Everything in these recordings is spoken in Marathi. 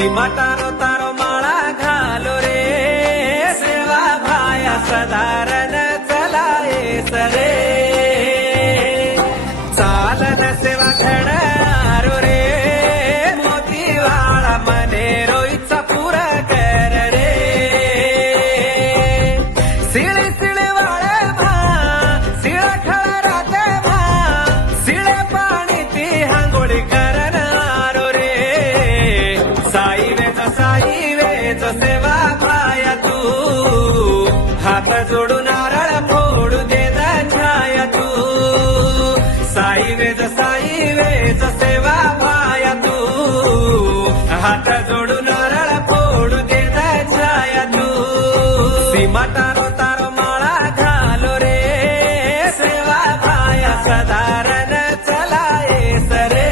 सीमा तारो तारो माळा घालो रे सेवा भाया सदारण चलाये सरे चालन सेवा घडारो रे मोतीवाळा मने रोईचा पुरा कर रे सिळे सिळे वाळे भा सिळ खळ राते भा सिळे पाणी ती हांगोळी करणारो रे साई वेच सेवा भाया तू हात जोडून नारळ फोडू दे छाया तू साई वेच सेवा भाया तू हात जोडून नारळ फोडू दे छाया तू सीमा तारो तारो माळा घालो रे सेवा भाया सदारण चलाये सरे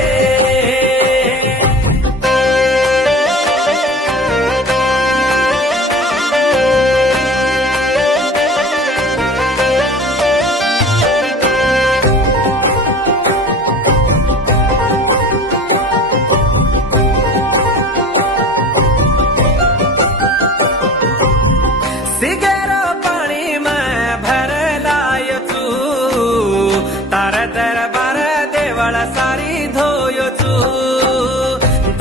सिगेरो पाणी में भर लायो तू तार दरबार देवळ सारी धोयो तू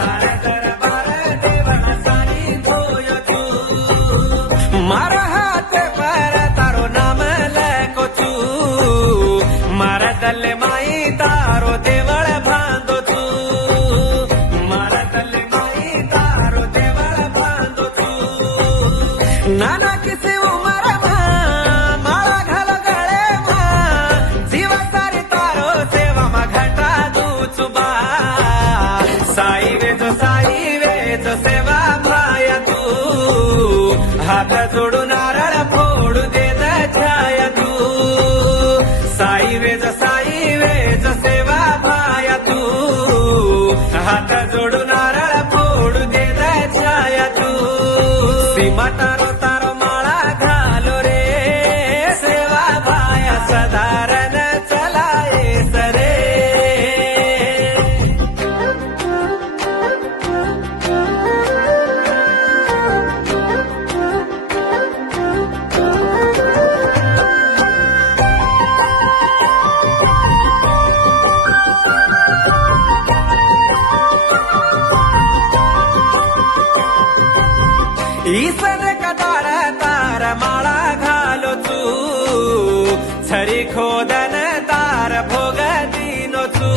तार दरबार देवळ सारी धोयो तू मारा हाथ पर तारो नाम लेको तू मारा दल्ले माई तारो देवळ बांधो तू मारा दल्ले माई तारो देवळ बांधो तू नाना किसी उमर माळा घालो गळे जीवा सारी तारो सेवा मा घटा दूचुबा साई वेच सेवा भाया तू हात जोडून नारळ फोडू दे छाया तू साई वेच सेवा भाया तू हात जोडून नारळ फोडू दे छाया तू सीमा तारो तारो माळा घालो रे सेवा भाया सदारण चलाये सरे ईसन कटाळ तार माळा घालो तू छरी खोदन तार भोग दिनो तू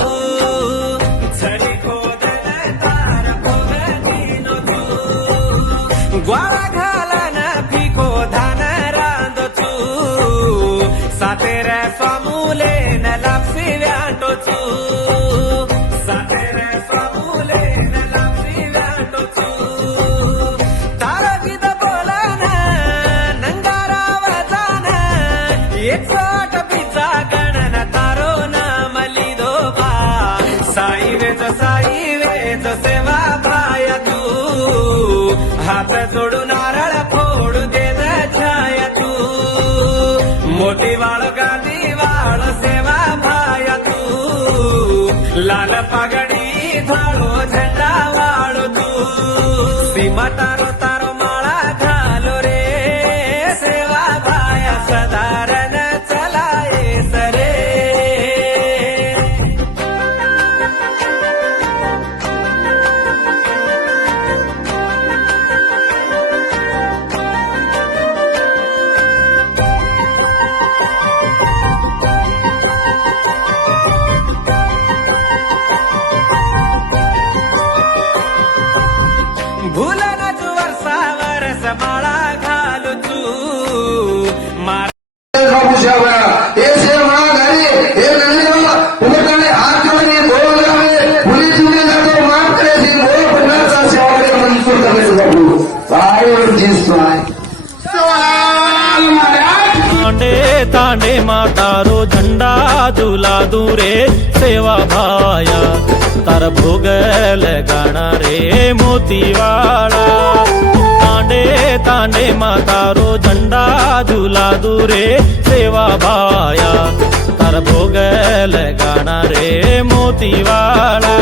छरी खोदन तार भोग दिनो तू ग्वाळा घालन फिको धान रांदो तू सातेर स्वामुले न लापसी व्याटो तू सातेर स्वामुले न लापसी व्याटो तू एकसाठ पिचा गणन तारो नाम लिदो बा साई वेच सेवा भाया तू हात जोडून नारळ फोडू दे छाया तू मोठी वाळ गादी वाळ सेवा भाया तू लाल पागडी झाडो झेंडा वाळू तू सीमा तारो तारो माळा घालो रे सेवा भाया सदारण चलाये सरे भूलनच वर्षा वर्ष माळा घालू तू मार तांडे मातारो झंडा दुला दूरे सेवा भाया तार भोग लगाना रे मोतीवाड़ा तांडे मातारो झंडा दुला दूरे सेवा भाया तार भोग लगाना रे मोतीवाड़ा